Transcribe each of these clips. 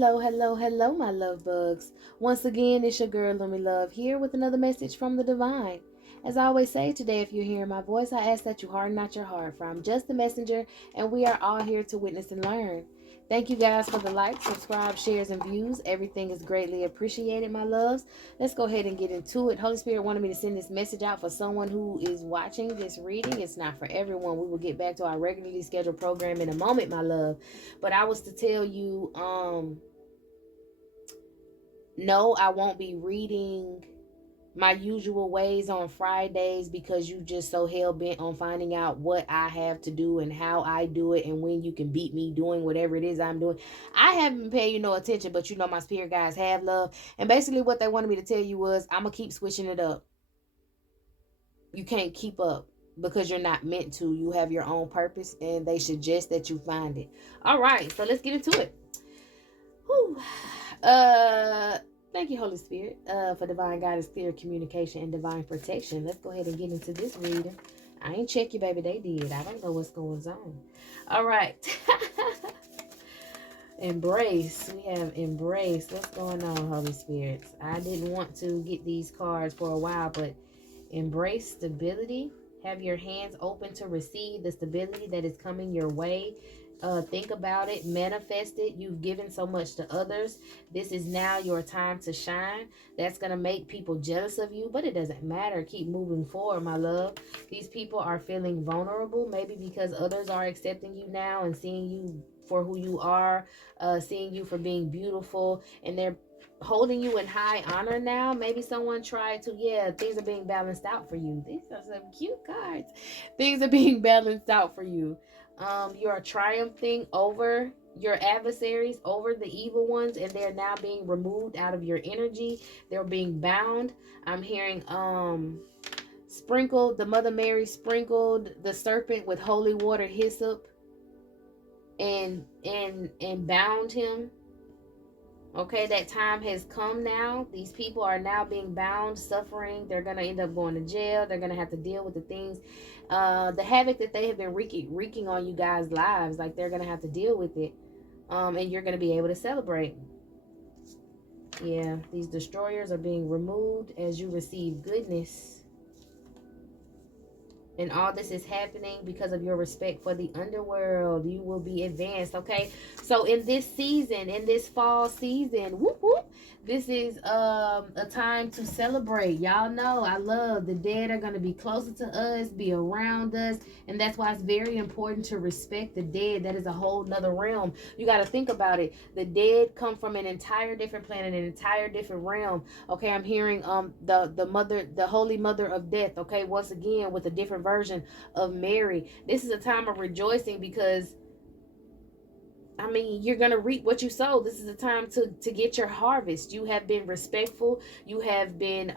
Hello, my love bugs. Once again, it's your girl, Lumi Love, here with another message from the divine. As I always say today, if you're hearing my voice, I ask that you harden not your heart, for I'm just the messenger, and we are all here to witness and learn. Thank you guys for the likes, subscribe, shares, and views. Everything is greatly appreciated, my loves. Let's go ahead and get into it. Holy Spirit wanted me to send this message out for someone who is watching this reading. It's not for everyone. We will get back to our regularly scheduled program in a moment, my love. But I was to tell you, no, I won't be reading my usual ways on Fridays because you just so hell bent on finding out what I have to do and how I do it and when you can beat me doing whatever it is I'm doing. I haven't been paying you no attention, but you know my spirit guys have love. And basically what they wanted me to tell you was I'm gonna keep switching it up. You can't keep up because you're not meant to. You have your own purpose and they suggest that you find it. All right, so let's get into it. Whew. Thank you, Holy Spirit, for divine guidance, clear communication, and divine protection. Let's go ahead and get into this reading. I ain't check you, baby. They did. I don't know what's going on. All right. Embrace. We have embrace. What's going on, Holy Spirits? I didn't want to get these cards for a while, but embrace stability. Have your hands open to receive the stability that is coming your way. Think about it, manifest it. You've given so much to others. This is now your time to shine. That's going to make people jealous of you, but it doesn't matter. Keep moving forward, my love. These people are feeling vulnerable, maybe because others are accepting you now and seeing you for who you are, seeing you for being beautiful, and they're holding you in high honor now. Maybe someone tried to, things are being balanced out for you. These are some cute cards. Things are being balanced out for you. You are triumphing over your adversaries, over the evil ones, and they're now being removed out of your energy. They're being bound. I'm hearing sprinkled, the Mother Mary sprinkled the serpent with holy water hyssop and bound him. Okay, that time has come now. These people are now being bound, suffering. They're going to end up going to jail. They're going to have to deal with the things, the havoc that they have been wreaking on you guys' lives. Like, they're going to have to deal with it. And you're going to be able to celebrate. Yeah, these destroyers are being removed as you receive goodness. And all this is happening because of your respect for the underworld. You will be advanced, okay? So in this season, in this fall season, whoop, whoop, this is a time to celebrate. Y'all know I love the dead are going to be closer to us, be around us. And that's why it's very important to respect the dead. That is a whole nother realm. You got to think about it. The dead come from an entire different planet, an entire different realm. Okay, I'm hearing the Holy Mother of Death, okay, once again with a different version of Mary. This is a time of rejoicing because I mean, you're going to reap what you sow. This is a time to get your harvest. You have been respectful. You have been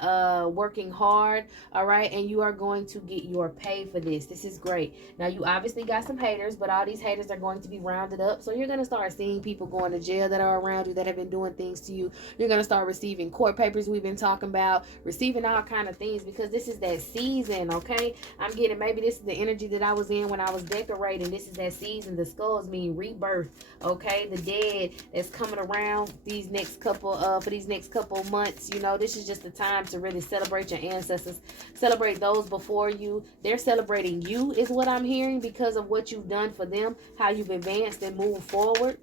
working hard, all right? And you are going to get your pay for this. This is great. Now, you obviously got some haters, but all these haters are going to be rounded up. So you're going to start seeing people going to jail that are around you that have been doing things to you. You're going to start receiving court papers we've been talking about, receiving all kind of things because this is that season, okay? I'm getting, maybe this is the energy that I was in when I was decorating. This is that season. The skulls mean rebirth. Okay, the dead that's coming around these next couple for these next couple months. You know, this is just the time to really celebrate your ancestors, celebrate those before you. They're celebrating you is what I'm hearing because of what you've done for them, how you've advanced and moved forward.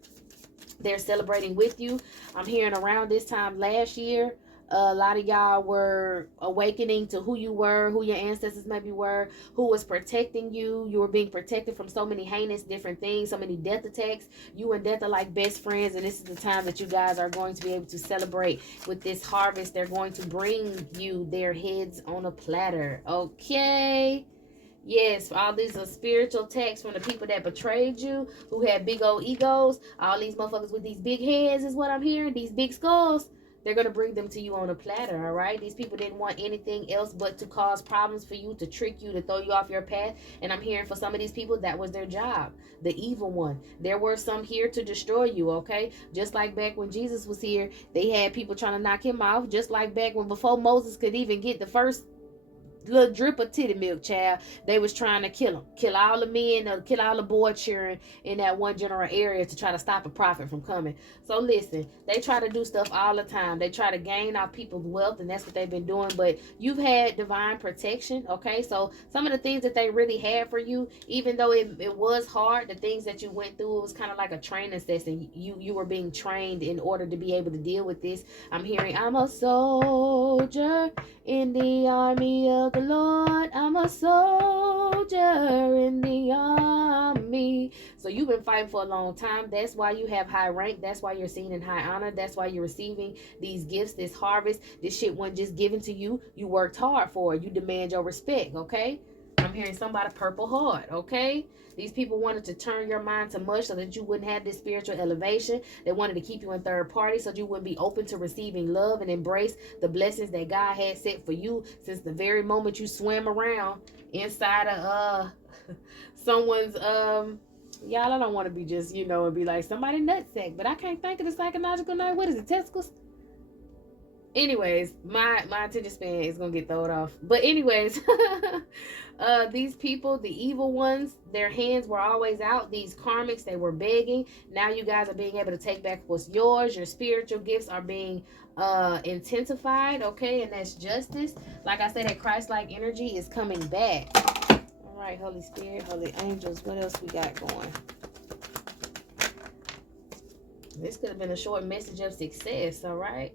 They're celebrating with you. I'm hearing around this time last year, a lot of y'all were awakening to who you were, who your ancestors maybe were, who was protecting you. You were being protected from so many heinous different things, so many death attacks. You and death are like best friends, and this is the time that you guys are going to be able to celebrate with this harvest. They're going to bring you their heads on a platter, okay? Yes, all these are spiritual texts from the people that betrayed you, who had big old egos. All these motherfuckers with these big heads is what I'm hearing, these big skulls. They're going to bring them to you on a platter, all right? These people didn't want anything else but to cause problems for you, to trick you, to throw you off your path. And I'm hearing for some of these people, that was their job, the evil one. There were some here to destroy you, okay? Just like back when Jesus was here, they had people trying to knock him off. Just like back when before Moses could even get the first little drip of titty milk, child. They was trying to kill him, kill all the men, kill all the boy cheering in that one general area to try to stop a prophet from coming. So listen, they try to do stuff all the time. They try to gain our people's wealth, and that's what they've been doing. But you've had divine protection, okay? So some of the things that they really had for you, even though it was hard, the things that you went through, it was kind of like a training session. You were being trained in order to be able to deal with this. I'm hearing, I'm a soldier in the army of the Lord. I'm a soldier in the army. So you've been fighting for a long time. That's why you have high rank. That's why you're seen in high honor. That's why you're receiving these gifts, this harvest. This shit wasn't just given to you. You worked hard for it. You demand your respect, okay? I'm hearing somebody purple heart, okay? These people wanted to turn your mind to mush so that you wouldn't have this spiritual elevation. They wanted to keep you in third party so you wouldn't be open to receiving love and embrace the blessings that God had set for you since the very moment you swam around inside of someone's y'all, I don't want to be just, and be like somebody nutsack, but I can't think of the psychological name. What is it, testicles? Anyways, my attention span is gonna get thrown off. But anyways, these people, the evil ones, their hands were always out. These karmics, they were begging. Now you guys are being able to take back what's yours. Your spiritual gifts are being intensified, okay? And that's justice. Like I said, that Christ-like energy is coming back. All right, Holy Spirit, Holy Angels, what else we got going? This could have been a short message of success, all right?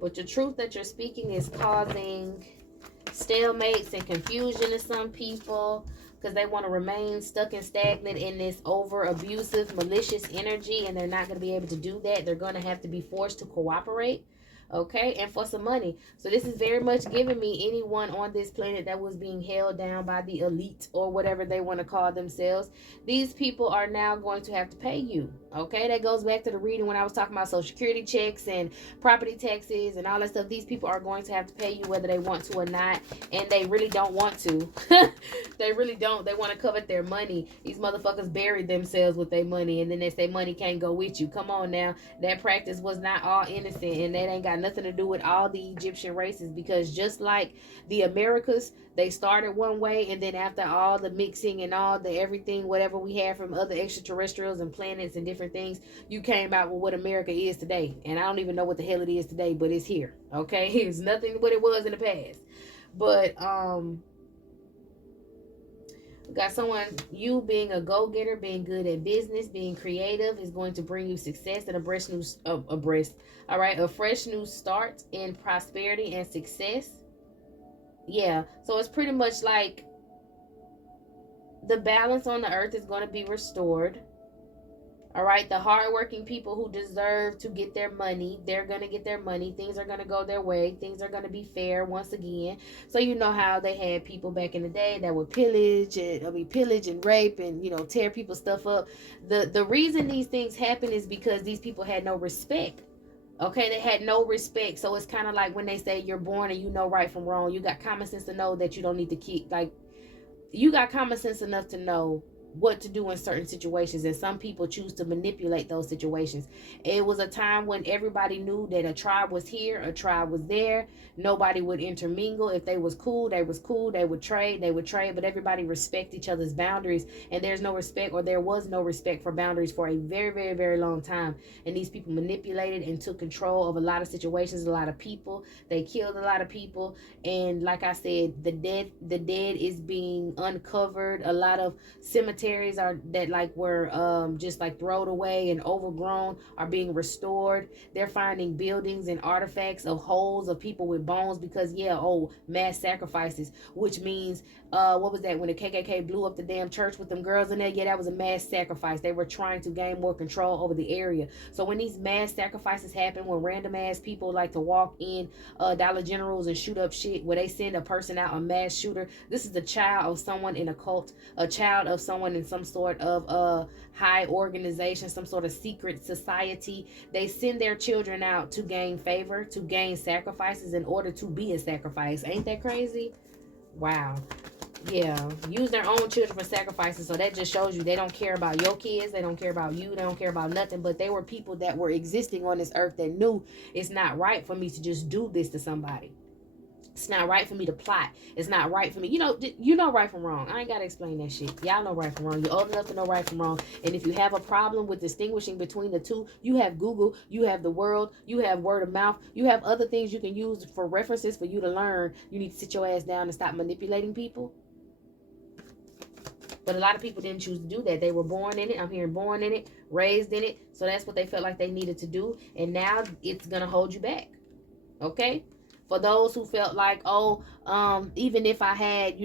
But the truth that you're speaking is causing stalemates and confusion to some people because they want to remain stuck and stagnant in this over abusive, malicious energy, and they're not going to be able to do that. They're going to have to be forced to cooperate. Okay, and for some money. So this is very much giving me anyone on this planet that was being held down by the elite or whatever they want to call themselves. These people are now going to have to pay you. Okay, that goes back to the reading when I was talking about social security checks and property taxes and all that stuff. These people are going to have to pay you whether they want to or not, and they really don't want to. They really don't. They want to covet their money. These motherfuckers buried themselves with their money, and then they say money can't go with you. Come on now, that practice was not all innocent, and that ain't got nothing to do with all the Egyptian races, because just like the Americas, they started one way, and then after all the mixing and all the everything, whatever we had from other extraterrestrials and planets and different things, you came out with what America is today. And I don't even know what the hell it is today, but it's here. Okay, it's nothing what it was in the past. But got someone, you being a go-getter, being good at business, being creative is going to bring you success and a fresh new start in prosperity and success. Yeah, so it's pretty much like the balance on the earth is going to be restored. All right, the hardworking people who deserve to get their money, they're going to get their money. Things are going to go their way. Things are going to be fair once again. So you know how they had people back in the day that would pillage and rape and, tear people's stuff up. The reason these things happen is because these people had no respect. Okay, they had no respect. So it's kind of like when they say you're born and you know right from wrong. You got common sense to know that you don't need to keep, you got common sense enough to know what to do in certain situations, and some people choose to manipulate those situations. It was a time when everybody knew that a tribe was here, a tribe was there. Nobody would intermingle. If they was cool, they was cool. They would trade, but everybody respect each other's boundaries, and there's no respect, or there was no respect for boundaries for a very, very, very long time. And these people manipulated and took control of a lot of situations, a lot of people. They killed a lot of people, and like I said, the dead is being uncovered. A lot of cemeteries are that were just thrown away and overgrown are being restored. They're finding buildings and artifacts of holes of people with bones because mass sacrifices, which means what was that when the KKK blew up the damn church with them girls in there? Yeah, that was a mass sacrifice. They were trying to gain more control over the area. So when these mass sacrifices happen, when random ass people like to walk in Dollar Generals and shoot up shit, where they send a person out, a mass shooter, this is the child of someone in a cult, a child of someone in some sort of high organization, some sort of secret society. They send their children out to gain favor, to gain sacrifices in order to be a sacrifice. Ain't that crazy? Wow. Yeah, use their own children for sacrifices. So that just shows you they don't care about your kids. They don't care about you. They don't care about nothing. But they were people that were existing on this earth that knew it's not right for me to just do this to somebody. It's not right for me to plot. It's not right for me. You know right from wrong. I ain't got to explain that shit. Y'all know right from wrong. You're old enough to know right from wrong. And if you have a problem with distinguishing between the two, you have Google, you have the world, you have word of mouth, you have other things you can use for references for you to learn. You need to sit your ass down and stop manipulating people. But a lot of people didn't choose to do that. They were born in it. I'm hearing born in it, raised in it. So that's what they felt like they needed to do. And now it's going to hold you back. Okay? For those who felt like, even if I had,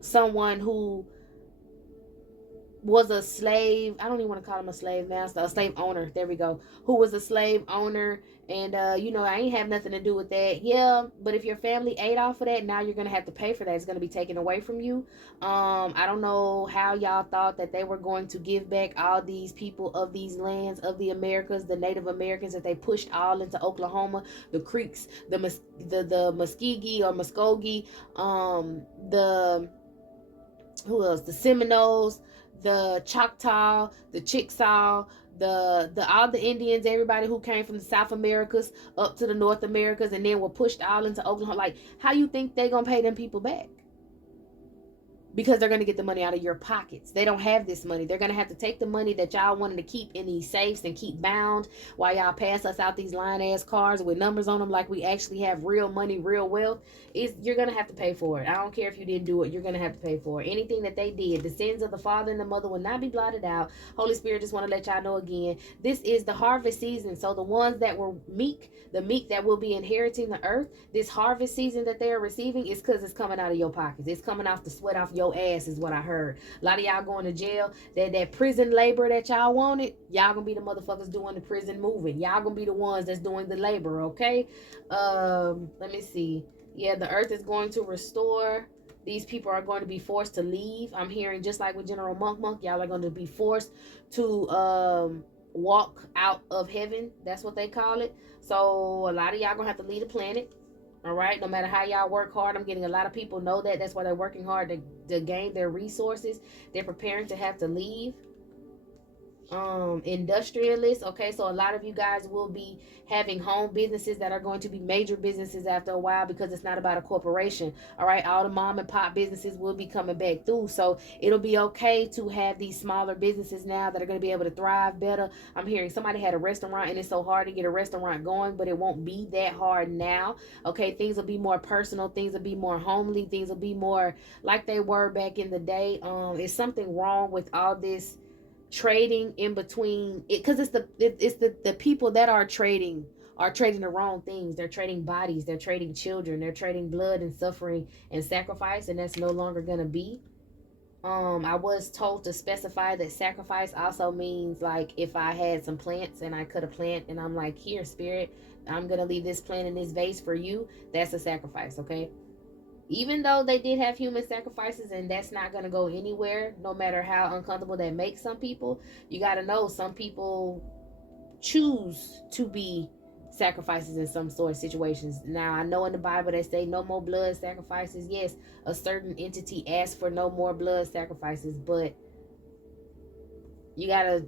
someone who was a slave. I don't even want to call him a slave master, a slave owner. There we go. Who was a slave owner. And, I ain't have nothing to do with that. Yeah, but if your family ate off of that, now you're going to have to pay for that. It's going to be taken away from you. I don't know how y'all thought that they were going to give back all these people of these lands, of the Americas, the Native Americans that they pushed all into Oklahoma, the Creeks, the Muskogee or Muskogee, who else? The Seminoles, the Choctaw, the Chickasaw, the all the Indians, everybody who came from the South Americas up to the North Americas and then were pushed all into Oklahoma. Like, how you think they gonna pay them people back? Because they're going to get the money out of your pockets. They don't have this money. They're going to have to take the money that y'all wanted to keep in these safes and keep bound while y'all pass us out these line-ass cars with numbers on them like we actually have real money, real wealth. You're going to have to pay for it. I don't care if you didn't do it. You're going to have to pay for it. Anything that they did, the sins of the father and the mother will not be blotted out. Holy Spirit just want to let y'all know again, this is the harvest season. So the ones that were meek, the meek that will be inheriting the earth, this harvest season that they are receiving is because it's coming out of your pockets. It's coming off the sweat off your ass is what I heard. A lot of y'all going to jail. That prison labor that y'all wanted, y'all gonna be the motherfuckers doing the prison moving. Y'all gonna be the ones that's doing the labor, okay? Let me see. Yeah, the earth is going to restore. These people are going to be forced to leave. I'm hearing just like with General Monk, y'all are going to be forced to walk out of heaven. That's what they call it. So a lot of y'all gonna have to leave the planet. All right, no matter how y'all work hard, I'm getting a lot of people know that. That's why they're working hard to gain their resources. They're preparing to have to leave. Industrialists. Okay, so a lot of you guys will be having home businesses that are going to be major businesses after a while because it's not about a corporation. All right, all the mom and pop businesses will be coming back through, so it'll be okay to have these smaller businesses now that are going to be able to thrive better. I'm hearing somebody had a restaurant and it's so hard to get a restaurant going, but it won't be that hard now. Okay, things will be more personal, things will be more homely, things will be more like they were back in the day. Is something wrong with all this trading in between it? Because it's the people that are trading the wrong things. They're trading bodies, they're trading children, they're trading blood and suffering and sacrifice, and that's no longer gonna be. I was told to specify that sacrifice also means, like, if I had some plants and I cut a plant and I'm like, here, spirit, I'm gonna leave this plant in this vase for you, that's a sacrifice. Okay, even though they did have human sacrifices, and that's not going to go anywhere, no matter how uncomfortable that makes some people. You got to know some people choose to be sacrifices in some sort of situations. Now, I know in the Bible they say no more blood sacrifices. Yes, a certain entity asked for no more blood sacrifices, but you got to,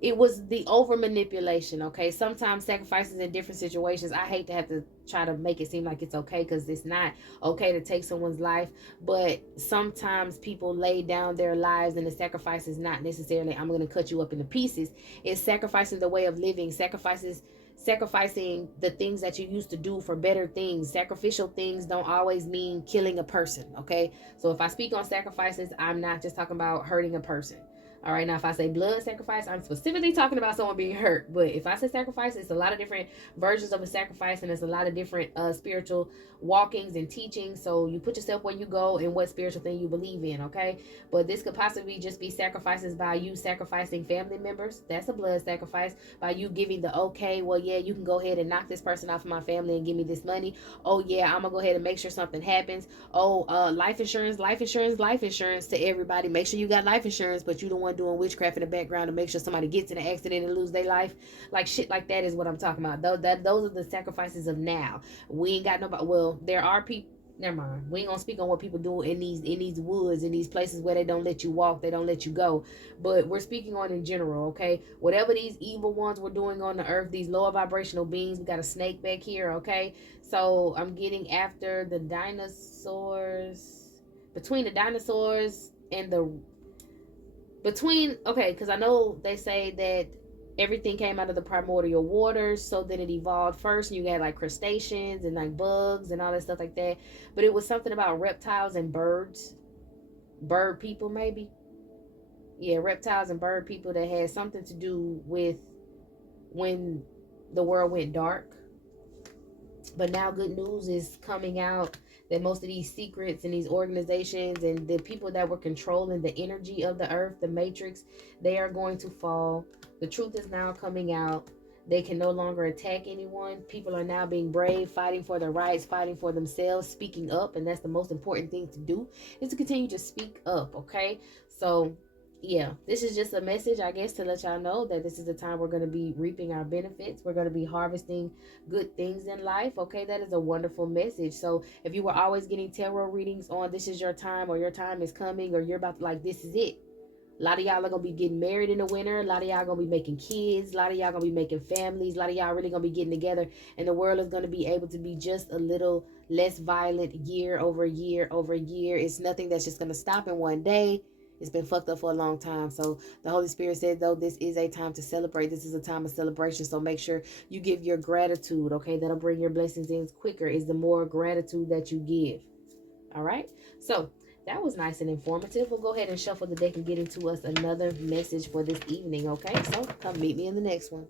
it was the over manipulation. Okay, sometimes sacrifices in different situations, I hate to have to try to make it seem like it's okay, because it's not okay to take someone's life, but sometimes people lay down their lives, and the sacrifice is not necessarily I'm going to cut you up into pieces. It's sacrificing the way of living, sacrificing the things that you used to do for better things. Sacrificial things don't always mean killing a person. Okay, so if I speak on sacrifices, I'm not just talking about hurting a person. All right, now if I say blood sacrifice, I'm specifically talking about someone being hurt. But if I say sacrifice, it's a lot of different versions of a sacrifice, and there's a lot of different spiritual walkings and teachings. So you put yourself where you go and what spiritual thing you believe in, okay? But this could possibly just be sacrifices by you sacrificing family members. That's a blood sacrifice. By you giving the okay, well, yeah, you can go ahead and knock this person off of my family and give me this money. Oh, yeah, I'm going to go ahead and make sure something happens. Oh, life insurance to everybody. Make sure you got life insurance, but you don't want doing witchcraft in the background to make sure somebody gets in an accident and lose their life. Like shit like that is what I'm talking about. Those are the sacrifices of now. We ain't got nobody. Well, there are people. Never mind. We ain't gonna speak on what people do in these woods, in these places where they don't let you walk, they don't let you go. But we're speaking on in general, okay? Whatever these evil ones were doing on the earth, these lower vibrational beings, we got a snake back here, okay? So I'm getting after the dinosaurs, between the dinosaurs and the between, okay, because I know they say that everything came out of the primordial waters, so then it evolved first, and you had like crustaceans and like bugs and all that stuff like that. But it was something about reptiles and birds, bird people maybe. Yeah, reptiles and bird people that had something to do with when the world went dark. But now good news is coming out that most of these secrets and these organizations and the people that were controlling the energy of the earth, the matrix, they are going to fall. The truth is now coming out. They can no longer attack anyone. People are now being brave, fighting for their rights, fighting for themselves, speaking up. And that's the most important thing to do, is to continue to speak up, okay? So yeah, this is just a message, I guess, to let y'all know that this is the time we're going to be reaping our benefits. We're going to be harvesting good things in life. Okay, that is a wonderful message. So if you were always getting tarot readings on this is your time, or your time is coming, or you're about to, like, this is it. A lot of y'all are gonna be getting married in the winter. A lot of y'all gonna be making kids. A lot of y'all gonna be making families. A lot of y'all really gonna be getting together, and the world is gonna be able to be just a little less violent year over year over year. It's nothing that's just gonna stop in one day. It's been fucked up for a long time. So the Holy Spirit said, though, this is a time to celebrate. This is a time of celebration. So make sure you give your gratitude. Okay, that'll bring your blessings in quicker. Is the more gratitude that you give. All right. So that was nice and informative. We'll go ahead and shuffle the deck and get into us another message for this evening. Okay. So come meet me in the next one.